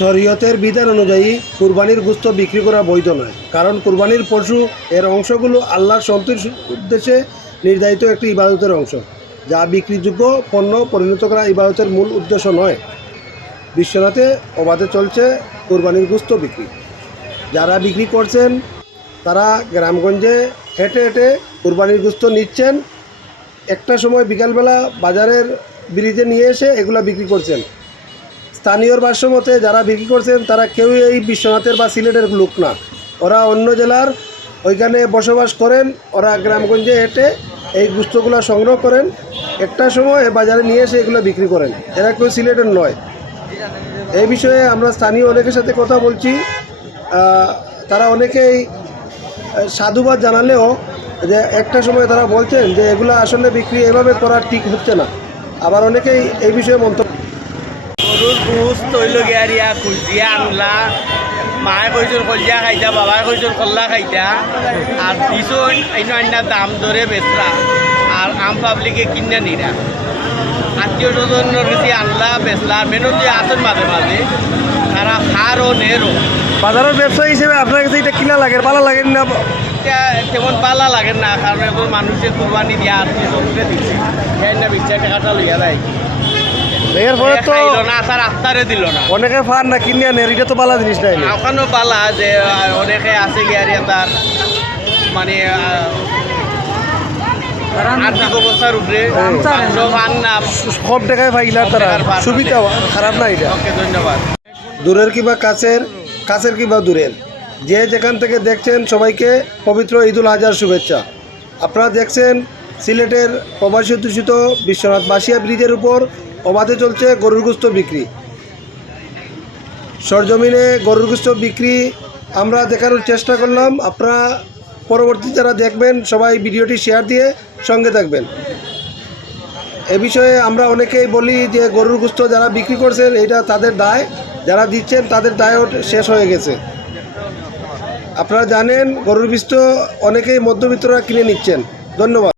শরীয়তের বিধান অনুযায়ী কুরবানির গোশত বিক্রি করা বৈধ নয়, কারণ কুরবানির পশু এর অংশগুলো আল্লাহর সন্তুষ্টির উদ্দেশ্যে নির্ধারিত একটি ইবাদতের অংশ, যা বিক্রিযোগ্য পণ্য পরিণত করা ইবাদতের মূল উদ্দেশ্য নয়। বিশ্বনাথে অবাধে চলছে কুরবানির গোশত বিক্রি। যারা বিক্রি করছেন তারা গ্রামগঞ্জে হেঁটে হেঁটে কুরবানির গোশত নিচ্ছেন। একটা সময় বিকালবেলা বাজারের ব্রিজে নিয়ে এসে এগুলা বিক্রি করছেন। স্থানীয়র ভাষ্য মতে যারা বিক্রি করছেন তারা কেউই এই বিশ্বনাথের বা সিলেটের লোক না, ওরা অন্য জেলার ওইখানে বসবাস করেন। ওরা গ্রামগঞ্জে হেঁটে এই গোশতগুলো সংগ্রহ করেন, একটা সময় বাজারে নিয়ে এসে এগুলো বিক্রি করেন। এরা কেউ সিলেটের নয়। এই বিষয়ে আমরা স্থানীয় অনেকের সাথে কথা বলছি। তারা অনেকেই সাধুবাদ জানালেও যে একটা সময় তারা বলছেন যে এগুলো আসলে বিক্রি এভাবে করা ঠিক হচ্ছে না। আবার অনেকেই এই বিষয়ে মন্তব্য গরুর গোশ তৈল গিয়ারিয়া কুলজিয়া আনলা, মায়ে কইসুন কলজা খাইতা, বাবাই কইসুন কল্লা খাইতা, আর দিছুন আইন আইনা দাম ধরে বেচরা, আর আম পাবলিকে কিনে নিরা। আত্মীয় স্বজনের কাছে আনলা বেচলা, মেনু দিয়ে আসেন মাঝে মাঝে তারা হারও নেরও। বাজারের ব্যবসায়ী হিসেবে আপনার কাছে এটা কিনা লাগে, ভালো লাগে না? এটা তেমন পালা লাগে না, কারণ এখন মানুষের কোরবানি দিয়া আত্মীয় স্বজনকে দিচ্ছে, না বিচার টাকাটা লইয়া দেয়। এর পরে তো আস্তারে দিল না, অনেকে ফার না কিনে আনে, এটা তো পালা জিনিস নাই। ওখানেও পালা যে অনেকে আছে গিয়ারিয়া তার মানে আর্থিক অবস্থার উপরে সব টাকায় পাইলা তারা সুবিধা খারাপ না এটা। ওকে, ধন্যবাদ। দূরের কিংবা কাছের কিংবা দূরের যে যেখান থেকে দেখছেন সবাইকে পবিত্র ঈদুল আজহার শুভেচ্ছা। আপনারা দেখছেন সিলেটের প্রবাসী অধ্যুষিত বিশ্বনাথ বাসিয়া ব্রিজের উপর অবাধে চলছে গরুর গোশত বিক্রি। সরজমিনে গরুর গোশত বিক্রি আমরা দেখানোর চেষ্টা করলাম। আপনারা পরবর্তী যারা দেখবেন সবাই ভিডিওটি শেয়ার দিয়ে সঙ্গে থাকবেন। এ বিষয়ে আমরা অনেকেই বলি যে গরুর গোশত যারা বিক্রি করছেন এটা তাদের দায়, যারা দিচ্ছেন তাদের দায়ও শেষ হয়ে গেছে। আপনারা জানেন গরুর গোশত অনেকেই মধ্যবিত্তরা কিনে নিচ্ছেন। ধন্যবাদ।